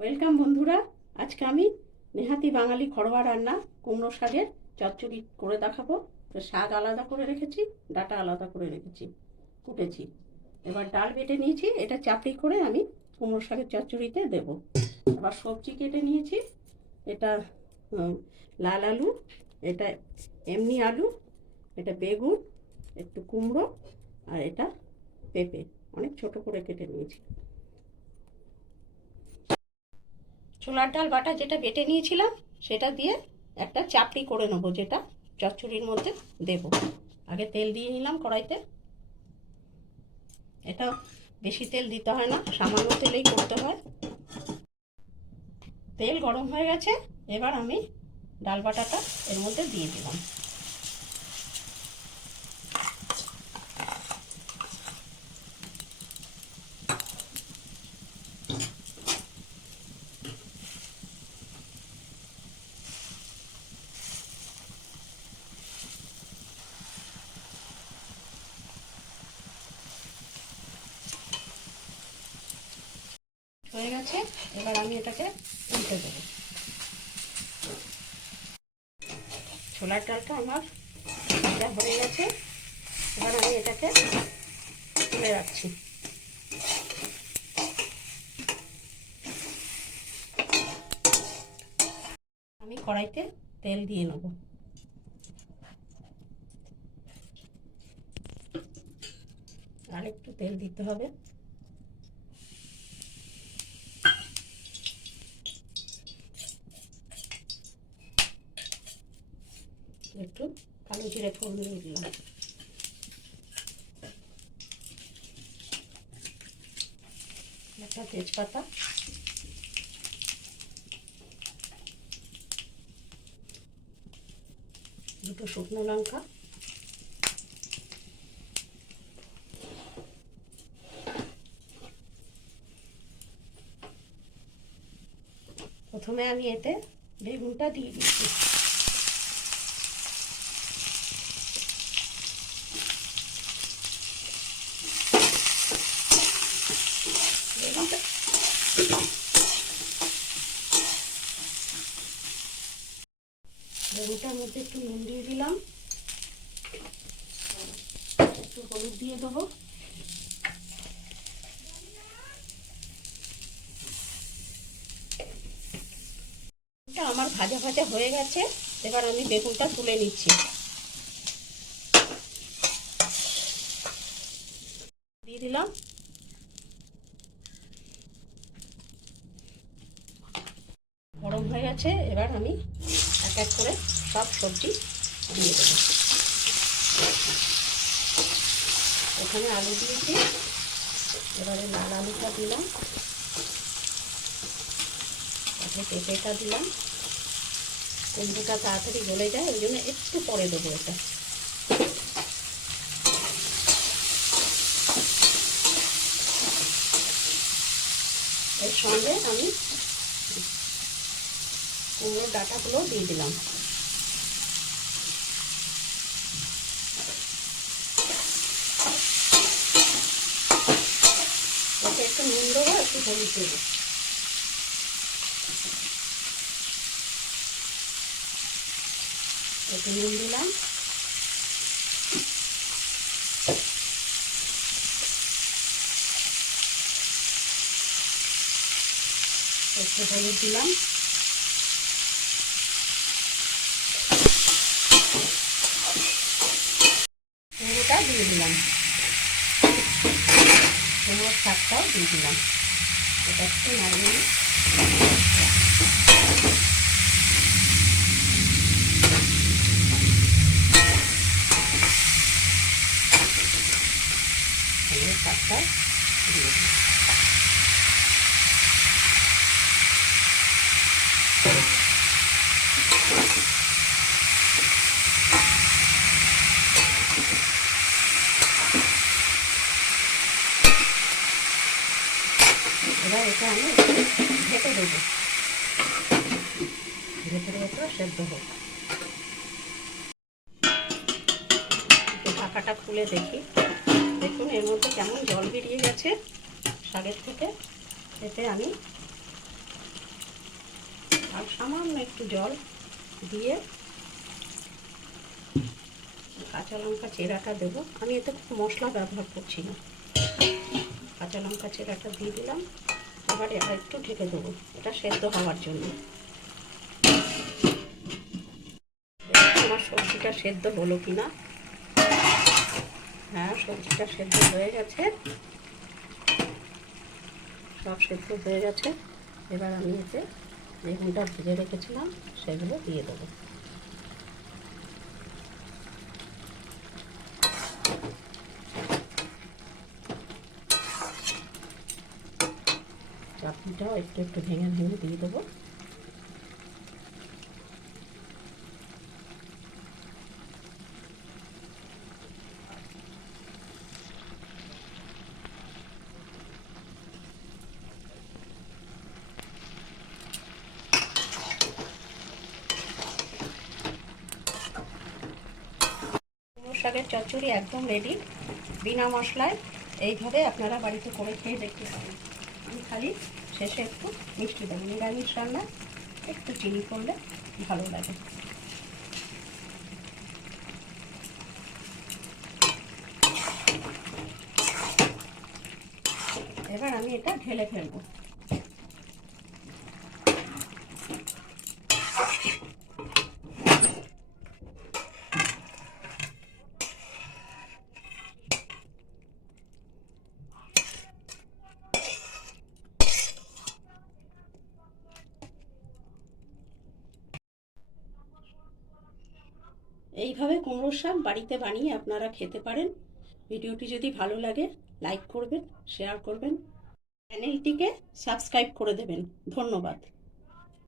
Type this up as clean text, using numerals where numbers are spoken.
Welcome বন্ধুরা, আজকে আমি নেহাতি বাঙালি ঘরোয়া রান্না কুমড়ো শাকের চচ্চড়ি করে দেখাবো। তো শাক আলাদা করে রেখেছি, ডাঁটা আলাদা করে রেখেছি, কুটেছি। এবার ডাল বেটে নিয়েছি, এটা চাপড়ি করে আমি কুমড়ো শাকের চচ্চড়িতে দেব। আবার সবজি কেটে নিয়েছি, এটা লাল আলু, এটা এমনি আলু, এটা বেগুন, একটু কুমড়ো, আর এটা পেঁপে অনেক ছোট করে কেটে নিয়েছি। ছোলার ডাল বাটা যেটা বেটে নিয়েছিলাম সেটা দিয়ে একটা চাপড়ি করে নেবো, যেটা চচ্চড়ির মধ্যে দেব। আগে তেল দিয়ে নিলাম কড়াইতে। এটা বেশি তেল দিতে হয় না, সামান্য তেলেই করতে হয়। তেল গরম হয়ে গেছে, এবার আমি ডাল বাটাটা এর মধ্যে দিয়ে দিলাম। হয়ে গেছে, এবার আমি এটাকে উল্টে দেবো। ছোলার ডালটা আমার ভাজা হয়ে গেছে, এবার আমি এটাকে তুলে রাখছি। আমি কড়াইতে তেল দিয়ে নেব। আর একটু তেল দিতে হবে। একটু কালো জিরে ফোড়ন দিয়ে দিলাম। একটা তেজপাতা, দুটো শুকনো লঙ্কা, প্রথমে আমি এতে বেগুনটা দিয়ে দিচ্ছি। বেগুনটার মধ্যে একটু নুন দিয়ে দিলাম, একটু হলুদ দিয়ে দেবো। এটা আমার ভাজা ভাজা হয়ে গেছে, এবার আমি বেগুনটা তুলে নিচ্ছি। দিয়ে দিলাম। গরম হয়ে গেছে, এবার আমি এক এক করে সব সবজি দিয়ে দেবো। এখানে আলু দিয়েছি, এবারে লাল আলুটা দিলাম, তারপরে পেঁপেটা দিলাম। কুমড়োটা তাড়াতাড়ি গলে যায়, ওই জন্য একটু পরে দেবো এটা। এর সঙ্গে আমি কুমড়োর ডাঁটাগুলো দিয়ে দিলাম। ওকে একটু নুন দেবো, একটু হলুদ দেবো। একটু নুন দিলাম, একটু হলুদ দিলাম, কুমড়োটা দিয়ে দিলাম, কুমড়োর শাকটাও দিয়ে দিলাম। এটা একটু নাড়িয়ে শাকটা দিয়ে দিলাম। এবার এটা আমি ঢেকে দেবো, ভেতরে ভেতরে সেদ্ধ হোক। ঢাকাটা খুলে দেখি, দেখুন এর মধ্যে কেমন জল বেরিয়ে গেছে শাকের থেকে। এতে আমি সামান্য একটু জল দিয়ে কাঁচা লঙ্কা চেরাটা দেবো। আমি এতে কোনো মশলা ব্যবহার করছি না, কাঁচা লঙ্কা চেরাটা দিয়ে দিলাম। এবার এটা একটু ঢেকে দেবো, এটা সেদ্ধ হওয়ার জন্য। আমার সবজিটা সেদ্ধ হলো কিনা? হ্যাঁ, সবজিটা সেদ্ধ হয়ে গেছে, সব সেদ্ধ হয়ে গেছে। এবার আমি এতে বেগুনটা ভেজে রেখেছিলাম সেগুলো দিয়ে দেবো। চাটনিটাও একটু একটু ভেঙে ভেঙে দিয়ে দেবো। কুমড়ো শাকের চচ্চড়ি একদম রেডি, বিনা মশলায়। এইভাবে আপনারা বাড়িতে করে খেয়ে দেখতে পারেন। আমি খালি শেষে একটু মিষ্টি দেবো, নিরামিষ রান্না একটু চিনি করলে ভালো লাগে। এবার আমি এটা ঢেলে ফেলবো। এইভাবে কুমড়োর শাক বাড়িতে বানিয়ে আপনারা খেতে পারেন। ভিডিওটি যদি ভালো লাগে লাইক করবেন, শেয়ার করবেন, চ্যানেলটিকে সাবস্ক্রাইব করে দেবেন। ধন্যবাদ।